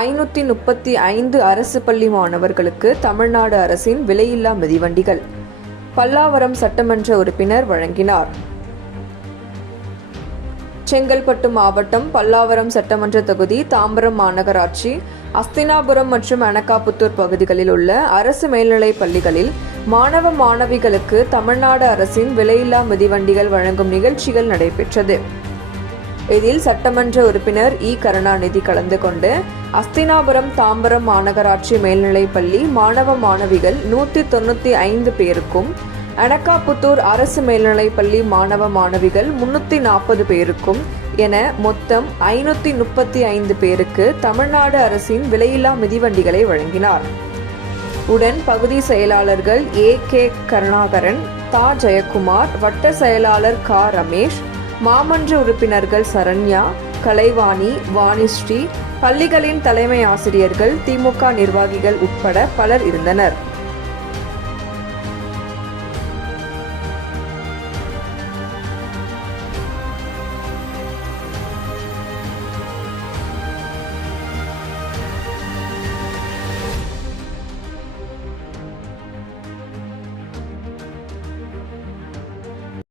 ஐநூற்றி முப்பத்தி ஐந்து அரசு பள்ளி மாணவர்களுக்கு தமிழ்நாடு அரசின் விலையில்லா மிதிவண்டிகள். பல்லாவரம் சட்டமன்ற உறுப்பினர் வழங்கினார். செங்கல்பட்டு மாவட்டம் பல்லாவரம் சட்டமன்ற தொகுதி தாம்பரம் மாநகராட்சி அஸ்தினாபுரம் மற்றும் அனக்காபுத்தூர் பகுதிகளில் உள்ள அரசு மேல்நிலைப் பள்ளிகளில் மாணவ மாணவிகளுக்கு தமிழ்நாடு அரசின் விலையில்லா மிதிவண்டிகள் வழங்கும் நிகழ்ச்சிகள் நடைபெற்றது. இதில் சட்டமன்ற உறுப்பினர் இ. கருணாநிதி கலந்து கொண்டு அஸ்தினாபுரம் தாம்பரம் மாநகராட்சி மேல்நிலைப் பள்ளி மாணவ மாணவிகள் நூற்றி தொண்ணூற்றி ஐந்து பேருக்கும் அனக்காபுத்தூர் அரசு மேல்நிலைப் பள்ளி மாணவ மாணவிகள் முன்னூற்றி நாற்பது பேருக்கும் என மொத்தம் ஐநூற்றி முப்பத்தி ஐந்து பேருக்கு தமிழ்நாடு அரசின் விலையில்லா மிதிவண்டிகளை வழங்கினார். உடன் பகுதி செயலாளர்கள் ஏ. கே. கருணாகரன் தா. ஜெயக்குமார் வட்ட செயலாளர் கா. ரமேஷ் மாமன்ற உறுப்பினர்கள் சரண்யா கலைவாணி வாணிஸ்ரீ பள்ளிகளின் தலைமை ஆசிரியர்கள் திமுக நிர்வாகிகள் உட்பட பலர் இருந்தனர்.